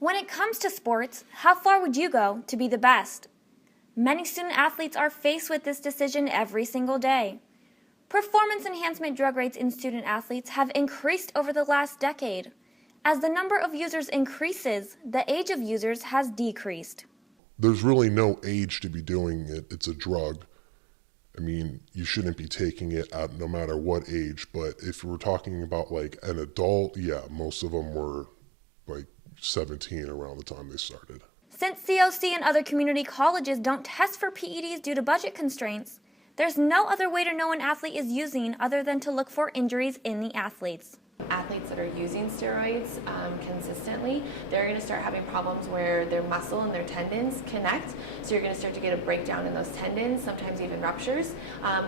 When it comes to sports, how far would you go to be the best? Many student athletes are faced with this decision every single day. Performance enhancement drug rates in student athletes have increased over the last decade. As the number of users increases, the age of users has decreased. There's really no age to be doing it. It's a drug. I mean, you shouldn't be taking it at no matter what age, but if we're talking about like an adult, yeah, most of them were like 17 around the time they started. Since COC and other community colleges don't test for PEDs due to budget constraints, there's no other way to know an athlete is using other than to look for injuries in the athletes. Athletes that are using steroids consistently, they're going to start having problems where their muscle and their tendons connect. So you're going to start to get a breakdown in those tendons, sometimes even ruptures,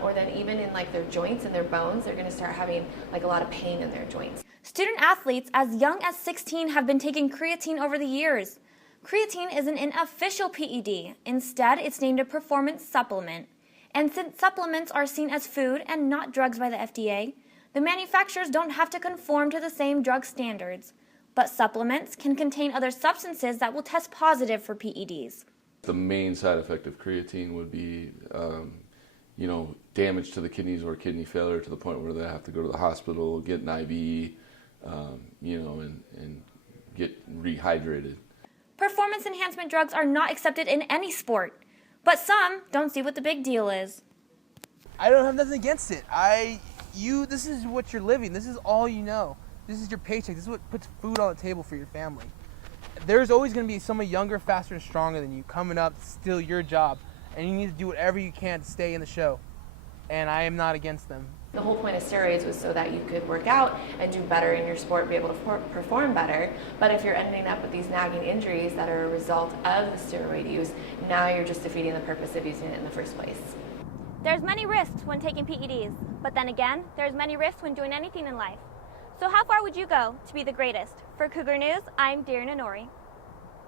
or then even in like their joints and their bones, they're going to start having like a lot of pain in their joints. Student athletes as young as 16 have been taking creatine over the years. Creatine isn't an official PED. Instead, it's named a performance supplement. And since supplements are seen as food and not drugs by the FDA, the manufacturers don't have to conform to the same drug standards, but supplements can contain other substances that will test positive for PEDs. The main side effect of creatine would be, damage to the kidneys or kidney failure to the point where they have to go to the hospital, get an IV, and get rehydrated. Performance enhancement drugs are not accepted in any sport, but some don't see what the big deal is. I don't have nothing against it. This is what you're living. This is all you know. This is your paycheck. This is what puts food on the table for your family. There's always going to be someone younger, faster, and stronger than you coming up to steal your job, and you need to do whatever you can to stay in the show. And I am not against them. The whole point of steroids was so that you could work out and do better in your sport, be able to perform better. But if you're ending up with these nagging injuries that are a result of the steroid use, now you're just defeating the purpose of using it in the first place. There's many risks when taking PEDs, but then again, there's many risks when doing anything in life. So how far would you go to be the greatest? For Cougar News, I'm Darren Inori.